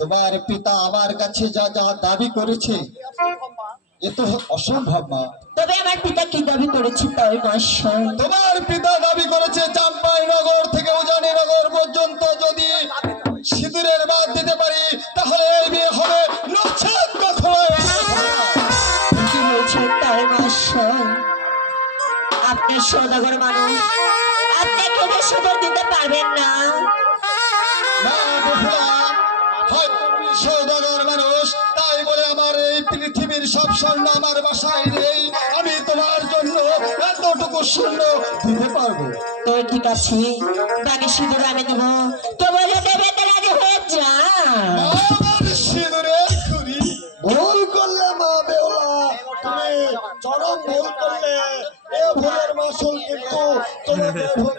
তোমার পিতা আমার কাছে যা যা দাবি করেছে এ তো অসম্ভব মা। তবে আমার পিতা কি দাবি করেছে তাই তোমার পিতা দাবি করেছে চাম্পাই নগর থেকে উজানি নগর পর্যন্ত যদি পৃথিবীর সব স্বর্ণ আমার বাসায় নেই। আমি তোমার জন্য এতটুকু স্বর্ণ দিতে পারব। তো ঠিক আছে বাকি সিঁদুর আমি দেব। তো বলে দেবে তো রাজি হয়ে যা। আমার ভুল করলে মা বেওলা তুমি চরম ভুল করলে। এ ভুলের মাসুল কিন্তু তোমাকে ভুল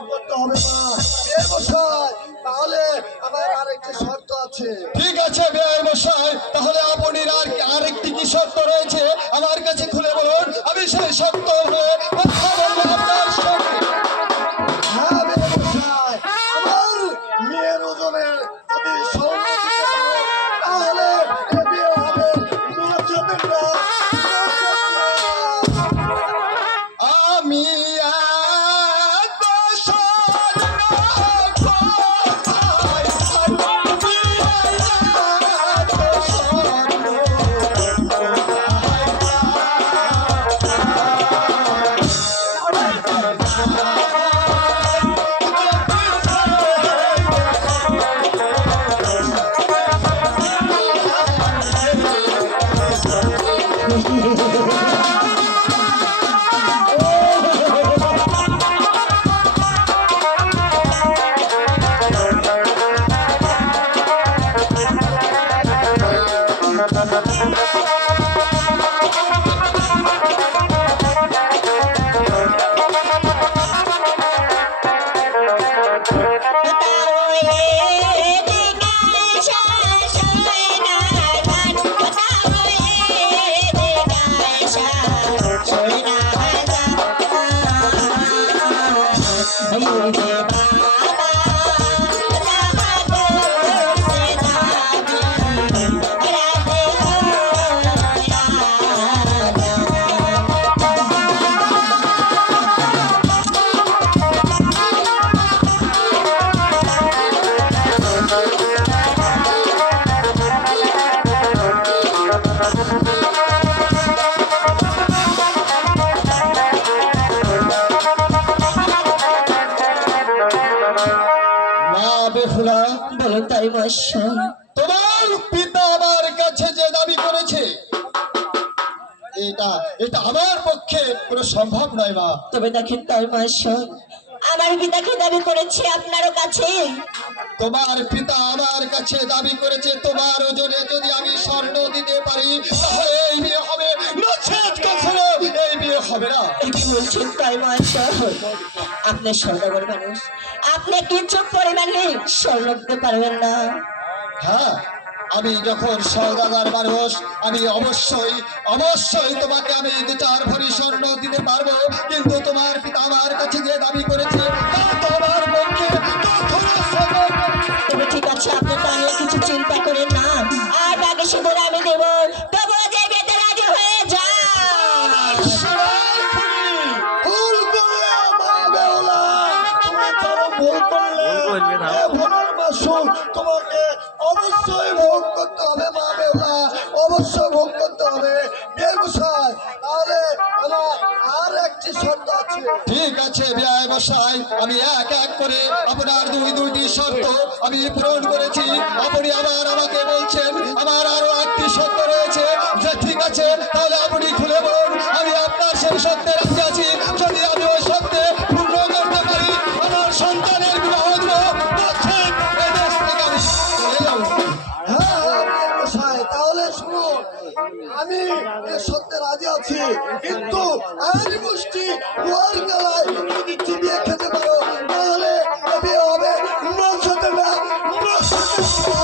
তোমার পিতা আমার কাছে যে দাবি করেছে এটা এটা আমার পক্ষে কোনো সম্ভব নয় মা। তবে দেখেন তাই মহাশয় আমার পিতাকে দাবি করেছে আপনারও কাছে। তোমার পিতা আমার কাছে দাবি করেছে তোমার ওজনে যদি আমি স্বর্ণ দিতে পারি তাহলে এই বিয়ে হবে। নচেত কখনো হবে না? কি বলছেন তাই মহাশয় আপনি সদাগর মানুষ। আপনি কিছু পরিমাণে স্বর্ণ দিতে পারবেন না। হ্যাঁ আমি যখন সৌদাগার মানুষ আমি অবশ্যই অবশ্যই তোমাকে আমি দু চার ভরি স্বর্ণ দিতে পারব। কিন্তু তোমার পিতা আমার কাছে গিয়ে দাবি করেছে তোমার ঠিক আছে বিয়ায় বসাই আমি এক এক করে আপনার দুই দুইটি শর্ত আমি পূরণ করেছি। আপনি আবার আমাকে বলছেন আমার আরও একটি শর্ত রয়েছে। যে ঠিক আছে তাহলে আপনি খুলে বলুন আমি আপনার সেই সত্যে রাখতে আছি। যদি আমি ওই সত্যে পূর্ণ করতে পারি আমার সন্তানের বিবাহ দিব আমি চলে তাহলে শুনুন আমি এ রাজি আছি কিন্তু আইন Oh,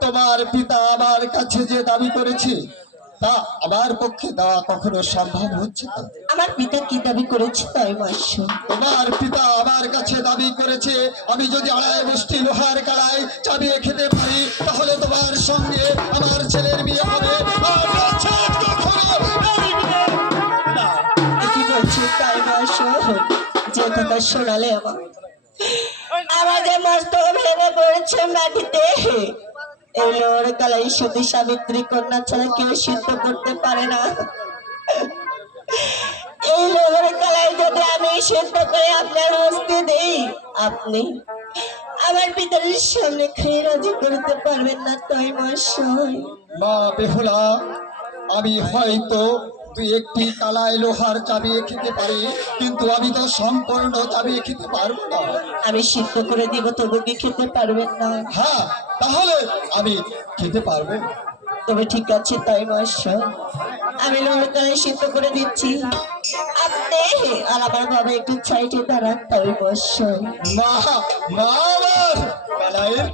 তোমার পিতা আমার কাছে যে দাবি করেছে তা আমার পক্ষে দেওয়া কখনো সম্ভব হচ্ছে না। আমার পিতা কি দাবি করেছে তাই মাস্য তোমার পিতা আমার কাছে দাবি করেছে আমি যদি আড়াই মুষ্টি লোহার কালায় চাবিয়ে খেতে পারি তাহলে তোমার সঙ্গে আমার ছেলের বিয়ে হবে। আর কখনো। কি বলছি তাই মাস্য যে কথা শোনালে আমার আমাদের মস্তক ভেঙে পড়েছে মাটিতে। এই লোর কালাই সতী সাবিত্রী কন্যা ছাড়া কেউ সিদ্ধ করতে পারে না। এই লোর কালাই যদি আমি সিদ্ধ করে আপনার হস্তে দেই, আপনি আমার পিতার সামনে খেয়ে রাজি করতে পারবেন না, তাই মশাই মা বেহুলা, আমি হয়তো তুই একটি কালায় লোহার চাবিয়ে খেতে পারি কিন্তু আমি তো সম্পূর্ণ চাবিয়ে খেতে পারব না। আমি সিদ্ধ করে দিব তবু কি খেতে পারবেন না? হ্যাঁ তাহলে আমি খেতে পারব তবে ঠিক আছে তাই মশাই আমি লোহরকালে সিদ্ধ করে দিচ্ছি। আপনি আর আমার বাবা একটু সাইডে দাঁড়ান তাই মশাই মা মা আমার কালায়ের